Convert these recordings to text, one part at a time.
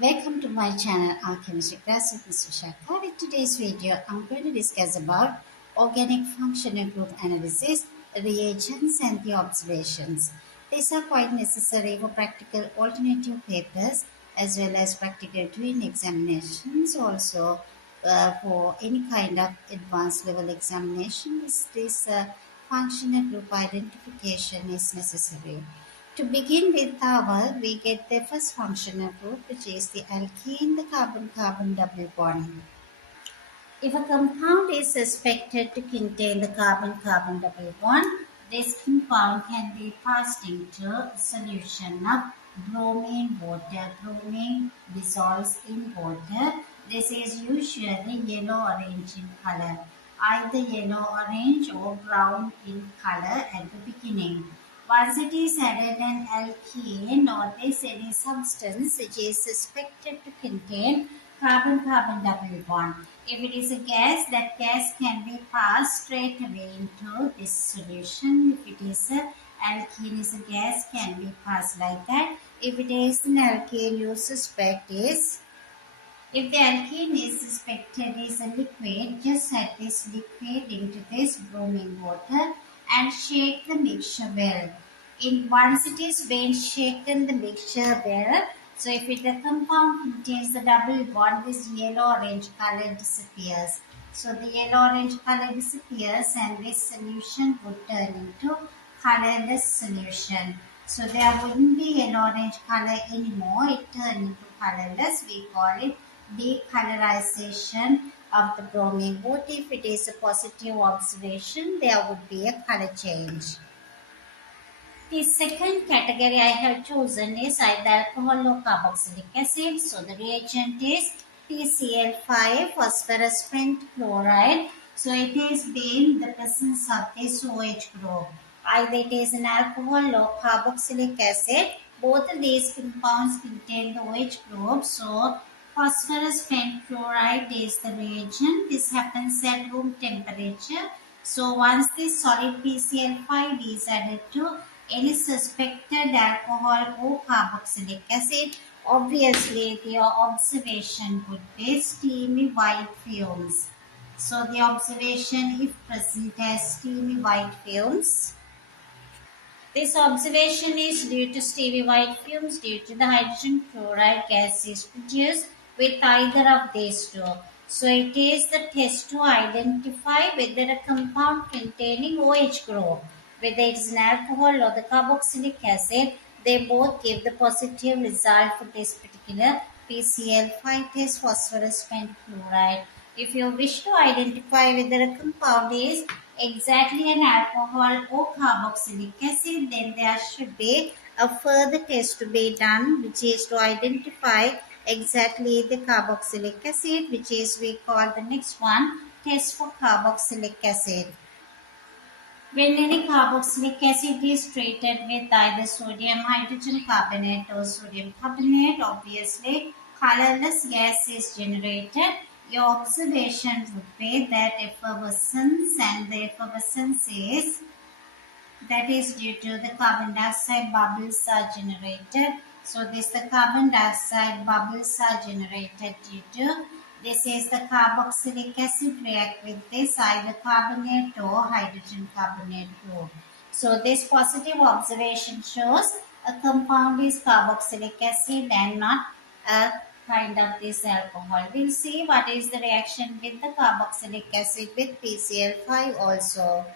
Welcome to my channel Alchemistry Class with Ms. Vishaka. In today's video, I'm going to discuss about organic functional group analysis, reagents and the observations. These are quite necessary for practical alternative papers as well as practical twin examinations. Also, for any kind of advanced level examination, this functional group identification is necessary. To begin with our, we get the first functional group, which is the alkene, the carbon-carbon double bond. If a compound is suspected to contain the carbon-carbon double bond, this compound can be passed into a solution of bromine water. Bromine dissolves in water. This is usually yellow-orange in color, either yellow-orange or brown in color at the beginning. Once it is added an alkene or this any substance which is suspected to contain carbon-carbon double bond. If it is a gas, that gas can be passed straight away into this solution. If it is a alkene is a gas, can be passed like that. If it is an alkane you suspect is, if the alkene is suspected is a liquid, just add this liquid into this bromine water and shake the mixture well. Once it is been shaken the mixture well, so if the compound contains the double bond, this yellow-orange color disappears. So the yellow-orange color disappears and this solution would turn into colorless solution. So there wouldn't be yellow-orange color anymore, it turned into colorless. We call it decolorization of the bromine water. If it is a positive observation, there would be a color change. The second category I have chosen is either alcohol or carboxylic acid. So the reagent is PCl5 phosphorus pentachloride. So it is being the presence of this OH group. Either it is an alcohol or carboxylic acid. Both of these compounds contain the OH group. So phosphorus pentachloride is the reagent. This happens at room temperature. So once this solid PCl5 is added to any suspected alcohol or carboxylic acid, obviously the observation would be steamy white fumes. So the observation if present as steamy white fumes. This observation is due to steamy white fumes due to the hydrogen chloride gas is produced with either of these two. So it is the test to identify whether a compound containing OH group, whether it is an alcohol or the carboxylic acid, they both give the positive result for this particular PCl5 test, phosphorus pentachloride. If you wish to identify whether a compound is exactly an alcohol or carboxylic acid, then there should be a further test to be done, which is to identify exactly the carboxylic acid, which is we call the next one test for carboxylic acid. When any carboxylic acid is treated with either sodium hydrogen carbonate or sodium carbonate, obviously colorless gas is generated. Your observation would be that effervescence, and the effervescence is that is due to the carbon dioxide bubbles are generated. So the carbon dioxide bubbles are generated due to this is the carboxylic acid react with this either carbonate or hydrogen carbonate group. So this positive observation shows a compound is carboxylic acid and not a kind of this alcohol. We'll see what is the reaction with the carboxylic acid with PCl5 also.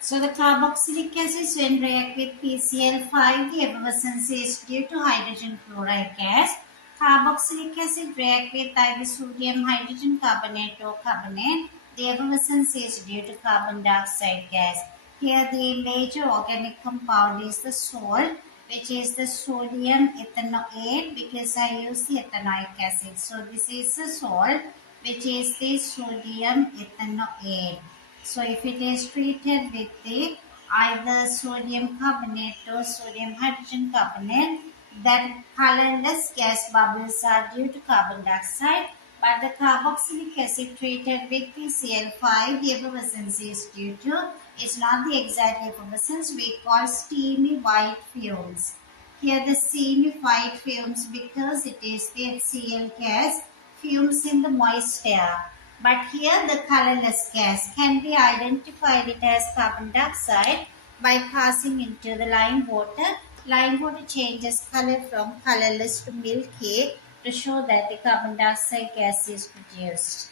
So the carboxylic acids when react with PCl5, the effervescence is due to hydrogen chloride gas. Carboxylic acid react with either sodium hydrogen carbonate or carbonate. The effervescence is due to carbon dioxide gas. Here the major organic compound is the salt, which is the sodium ethanoate, because I use the ethanoic acid. So this is the salt, which is the sodium ethanoate. So if it is treated with the either sodium carbonate or sodium hydrogen carbonate, that colorless gas bubbles are due to carbon dioxide, but the carboxylic acid treated with PCl5, the effervescence is due to, it's not the exact effervescence, we call steamy white fumes. Here the semi-white fumes because it is the HCl gas fumes in the moist air. But here the colorless gas can be identified it as carbon dioxide by passing into the lime water. Lime water changes color from colorless to milky to show that the carbon dioxide gas is produced.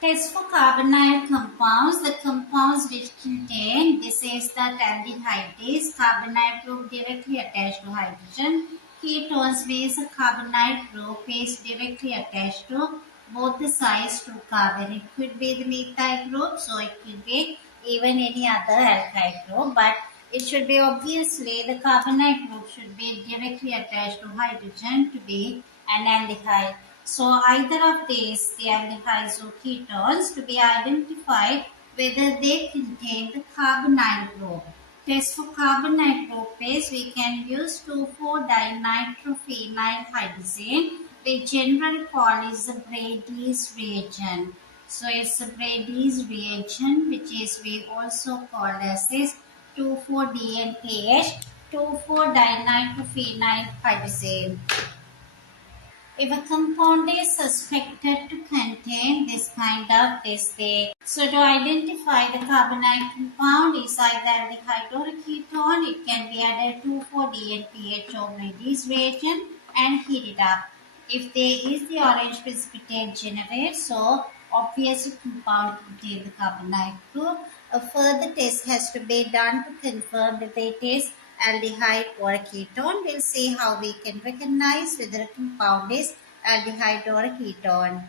Test for carbonyl compounds. The compounds which contain, this is that aldehyde is carbonyl group directly attached to hydrogen. Ketones means a carbonyl group is directly attached to both the sides to carbon. It could be the methyl group, so it could be even any other alkyl group, but it should be obviously the carbonyl group should be directly attached to hydrogen to be an aldehyde. So either of these, the aldehydes or ketones, to be identified whether they contain the carbonyl group. Test for carbonyl group is we can use 2,4-dinitrophenylhydrazine, which generally called is the Brady's reagent. So it's a Brady's reagent, which is we also call as this 2,4-DNPH, 2,4-dinitrophenylhydrazine. If a compound is suspected to contain this kind of thing, so to identify the carbonyl compound is either aldehyde or a ketone, it can be added to 4-DNPH or Brady's reagent and heat it up. If there is the orange precipitate generated, so obviously compound contain the carbonyl group. A further test has to be done to confirm whether it is aldehyde or a ketone. We'll see how we can recognize whether a compound is aldehyde or a ketone.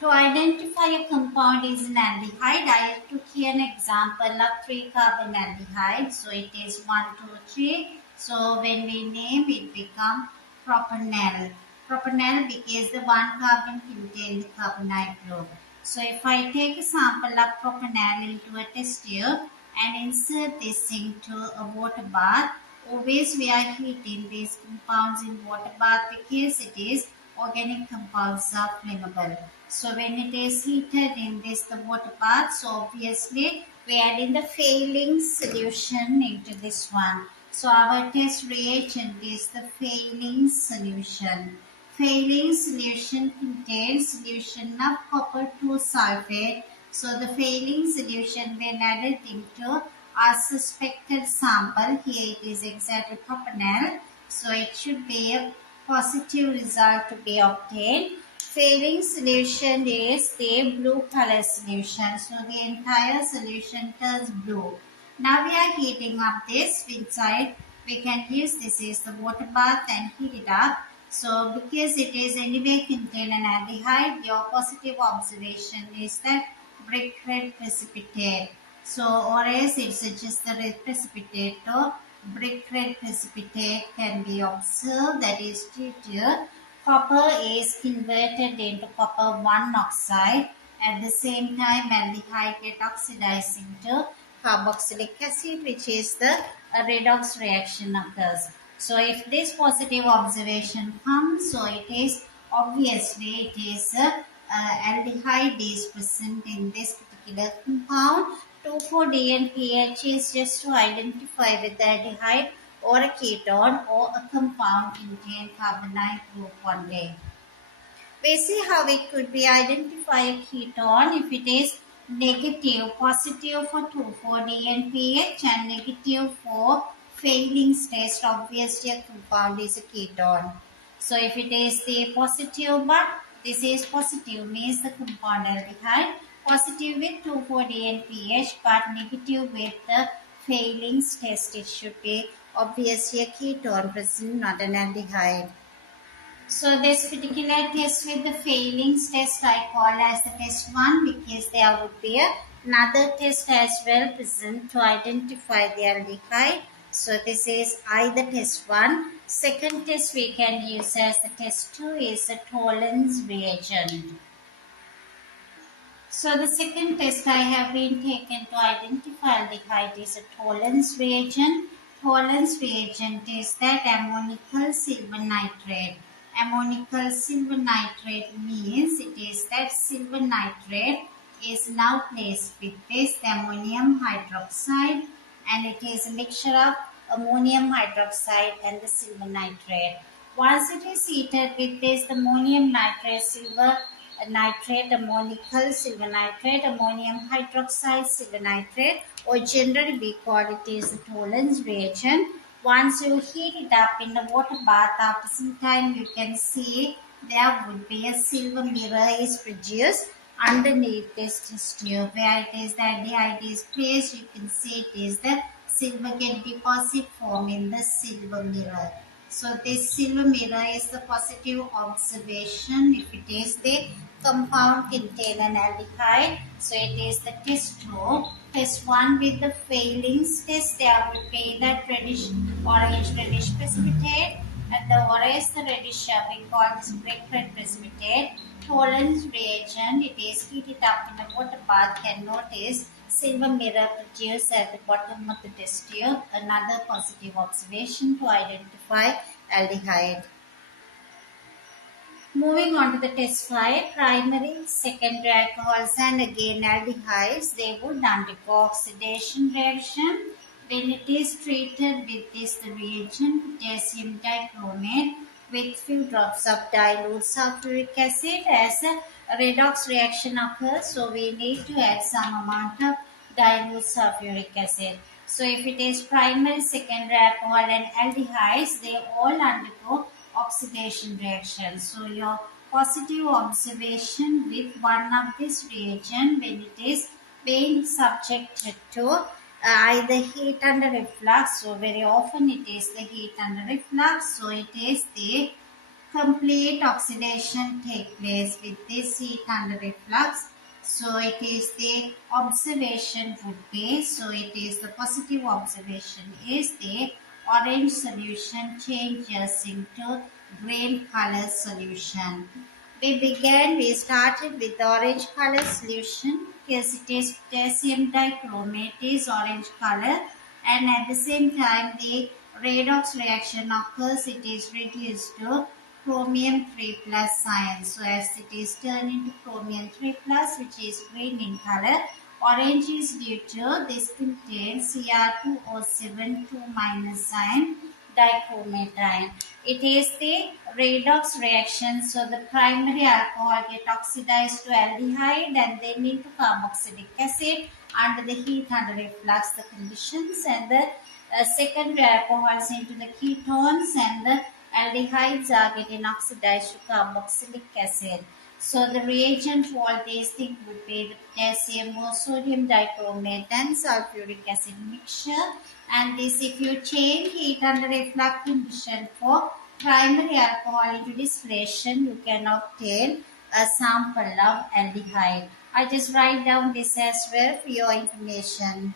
To identify a compound is an aldehyde, I took here an example of 3-carbon aldehyde. So it is 1, 2, 3. So when we name it become propanol. Propanol because the 1 carbon contains the carbonyl group. So if I take a sample of propanol into a test tube and insert this into a water bath, always we are heating these compounds in water bath because it is organic compounds are flammable. So when it is heated in the water bath, so obviously we add in the failing solution into this one. So our test reagent is the failing solution. Failing solution contains solution of copper 2 sulfate. So the failing solution when added into our suspected sample, here it is exactly propanol. So it should be a positive result to be obtained. Failing solution is the blue color solution. So the entire solution turns blue. Now we are heating up this inside. We can use this is the water bath and heat it up. So because it is anyway contain an aldehyde, your positive observation is that brick red precipitate. So or else it's just the red precipitate or brick red precipitate can be observed, that is due to copper is converted into copper 1 oxide. At the same time aldehyde get oxidized into carboxylic acid, which is the redox reaction occurs. So if this positive observation comes, so it is obviously it is aldehyde is present in this particular compound. 2,4-DNPH is just to identify with the aldehyde or a ketone or a compound contain carbonyl group only. We see how it could be identify a ketone if it is negative, positive for 2,4-DNPH and negative for failing test, obviously a compound is a ketone. So if it is the positive but this is positive means the compound aldehyde, positive with 2,4-DNPH but negative with the failing test, it should be obviously a ketone present, not an aldehyde. So this particular test with the failings test I call as the test 1 because there would be another test as well present to identify the aldehyde. So this is either test 1. Second test we can use as the test 2 is the Tollens reagent. So the second test I have been taken to identify aldehyde is a Tollens reagent. Tollens reagent is that ammonical silver nitrate. Ammonical silver nitrate means it is that silver nitrate is now placed with this ammonium hydroxide and it is a mixture of ammonium hydroxide and the silver nitrate. Once it is heated with this ammonium nitrate, silver nitrate, ammonical silver nitrate, ammonium hydroxide, silver nitrate, or generally we call it is the Tollens reagent. Once you heat it up in the water bath, after some time you can see there would be a silver mirror is produced underneath this test tube. Where it is the aldehyde is placed, you can see it is the silver get deposit form in the silver mirror. So this silver mirror is the positive observation if it is the compound contain an aldehyde. So it is the test 2. Test 1 with the failings test, there will be the orange reddish precipitate, and the orange the reddish we call this brick red precipitate. Tollens reagent, it is heated up in a water bath, can notice silver mirror produced at the bottom of the test tube. Another positive observation to identify aldehyde. Moving on to the test 5, primary, secondary alcohols and again aldehydes, they would undergo oxidation reaction when it is treated with this reagent potassium dichromate with few drops of dilute sulfuric acid. As a redox reaction occurs, so we need to add some amount of dilute sulfuric acid. So if it is primary, secondary alcohol and aldehydes, they all undergo oxidation reaction. So your positive observation with one of this reagent when it is being subjected to either heat under reflux. So very often it is the heat under reflux. So it is the complete oxidation take place with this heat under reflux. So it is the observation would be, so it is the positive observation is the orange solution changes into green color solution. We started with the orange color solution because it is potassium dichromate is orange color, and at the same time the redox reaction occurs, it is reduced to chromium 3 plus ion. So as it is turned into chromium 3 plus, which is green in color. Orange is due to this contains Cr2O7 2 minus ion dichromate ion. It is the redox reaction. So the primary alcohol get oxidized to aldehyde and then into carboxylic acid under the heat under reflux the conditions, and the secondary alcohols into the ketones, and the aldehydes are getting oxidized to carboxylic acid. So the reagent for all these things would be the potassium or sodium dichromate and sulfuric acid mixture. And this, if you change heat under reflux condition for primary alcohol into distillation, you can obtain a sample of aldehyde. I just write down this as well for your information.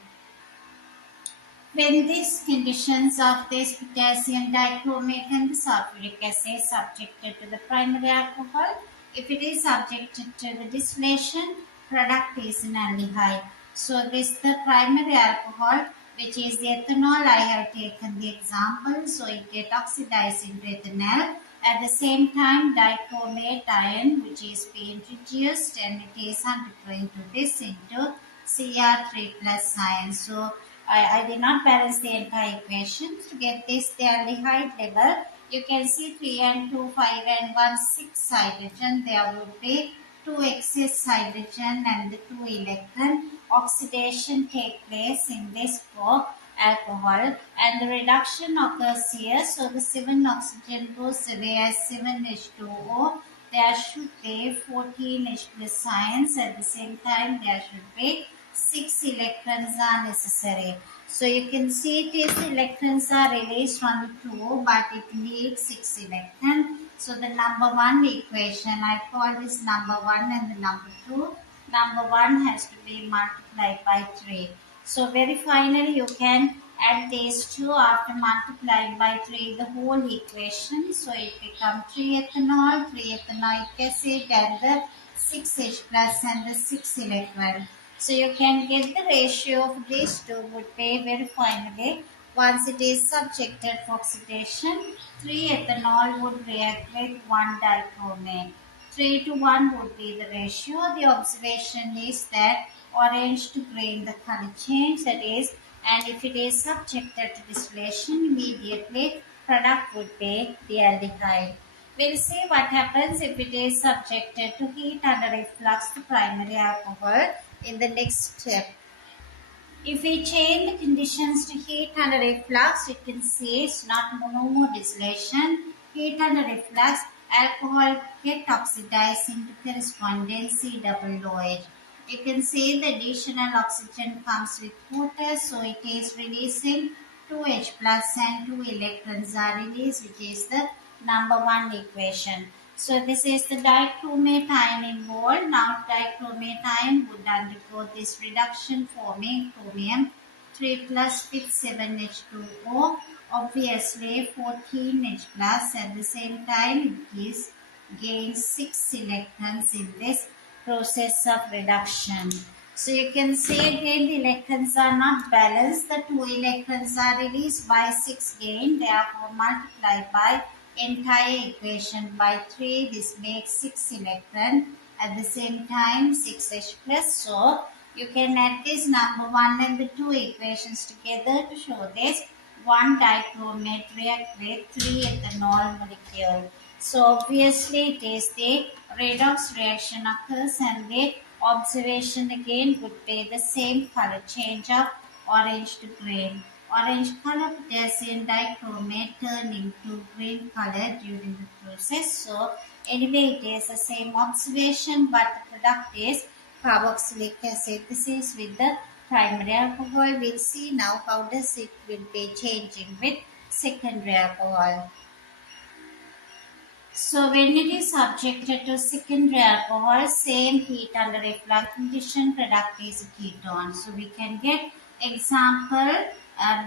When these conditions of this potassium dichromate and the sulfuric acid subjected to the primary alcohol, if it is subjected to the distillation, product is an aldehyde. So this the primary alcohol, which is the ethanol. I have taken the example. So it gets oxidized into ethanol. At the same time, dichromate ion, which is being reduced, and it is undergoing to this into Cr3 plus ion. So I did not balance the entire equation. To get this the aldehyde level, you can see 3 and 2, 5 and 1, 6 hydrogen. There would be 2 excess hydrogen and the 2 electron. Oxidation take place in this for alcohol, and the reduction occurs here. So the 7 oxygen goes away as 7H2O. There should be 14H plus ions. At the same time, there should be 6 electrons are necessary. So you can see it is the electrons are released from the 2, but it needs 6 electrons. So the number 1 equation, I call this number 1 and the number 2. Number 1 has to be multiplied by 3. So very finally you can add these two after multiplying by 3 the whole equation. So it becomes 3 ethanol, 3 ethanoic acid and the 6H plus and the 6 electron. So you can get the ratio of these two would be very finally, once it is subjected for oxidation, 3 ethanol would react with 1 dichromate. 3 to 1 would be the ratio. The observation is that orange to green the color change, that is and if it is subjected to distillation, immediately product would be the aldehyde. We'll see what happens if it is subjected to heat under efflux, the primary alcohol, in the next step. If we change the conditions to heat under reflux, you can see it's not monomer distillation. Heat under reflux, alcohol get oxidized into corresponding C double OH. You can see the additional oxygen comes with water, so it is releasing 2H plus and 2 electrons are released, which is the number 1 equation. So this is the dichromate ion involved. Now dichromate ion would undergo this reduction forming chromium 3 plus with 7H2O. Obviously 14H plus at the same time it is gains 6 electrons in this process of reduction. So you can see again the electrons are not balanced. The 2 electrons are released by 6 gain. Therefore multiply by entire equation by 3. This makes 6 electron. At the same time 6H plus. So you can add this number 1 and the 2 equations together to show this. 1 dichromate react with 3 ethanol molecule. So obviously it is the redox reaction occurs, and the observation again would be the same color change of orange to green. Orange color potassium dichromate turning to green color during the process. So anyway it is the same observation, but the product is carboxylic acid. This is with the primary alcohol. We'll see now how does it will be changing with secondary alcohol. So when it is subjected to secondary alcohol, same heat under reflux condition, product is a ketone. So we can get example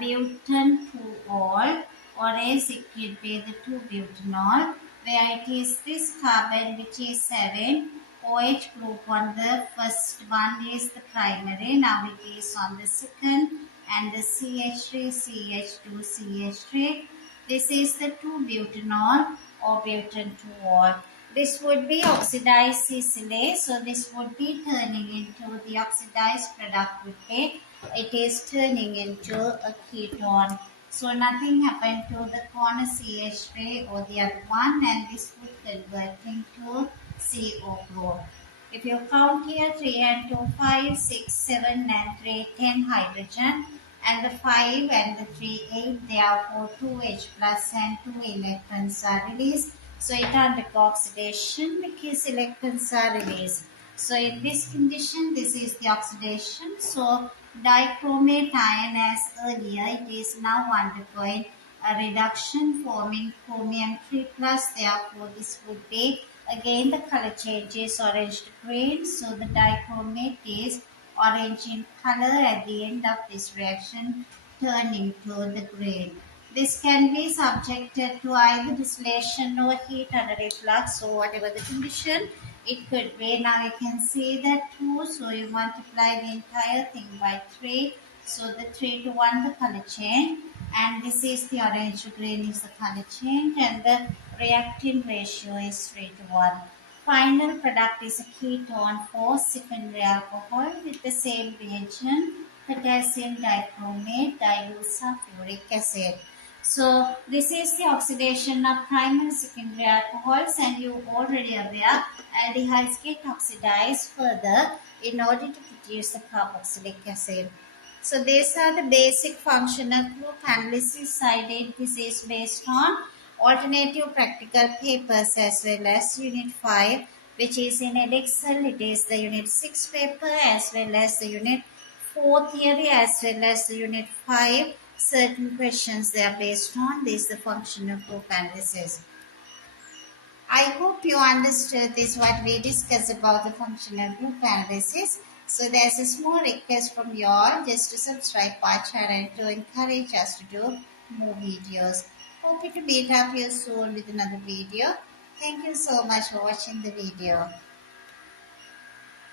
butane 2-ol, or else it could be the 2-butanol, where it is this carbon which is having OH group on the first one is the primary, now it is on the second, and the CH3, CH2, CH3. This is the 2-butanol or butane 2-ol. This would be oxidized cis-alate, so this would be turning into the oxidized product would be, it is turning into a ketone. So nothing happened to the corner CH3 or the other one, and this would convert into CO group. If you count here 3 and 2, 5, 6, 7 and 3, 10 hydrogen, and the 5 and the 3, 8, therefore 2H plus and 2 electrons are released. So it undergoes oxidation because electrons are released. So in this condition, this is the oxidation. So dichromate ion, as earlier, it is now undergoing a reduction forming chromium 3 plus. Therefore this would be again the color changes orange to green. So the dichromate is orange in color at the end of this reaction, turning to the green. This can be subjected to either distillation or heat under reflux, so whatever the condition it could be. Now you can see that 2, so you multiply the entire thing by 3, so the 3 to 1 the color change, and this is the orange to green is the color change, and the reactant ratio is 3 to 1. Final product is a ketone for secondary alcohol with the same reagent, potassium dichromate, dilute sulfuric acid. So this is the oxidation of primary and secondary alcohols, and you already aware aldehydes get oxidized further in order to produce the carboxylic acid. So these are the basic function of group analysis. I did this is based on alternative practical papers as well as Unit 5, which is in Edexcel. It is the Unit 6 paper as well as the Unit 4 theory as well as the Unit 5. Certain questions they are based on. This is the function of group analysis. I hope you understood this what we discussed about the functional group analysis. So there's a small request from you all just to subscribe our channel to encourage us to do more videos. Hope to meet up you soon with another video. Thank you so much for watching the video.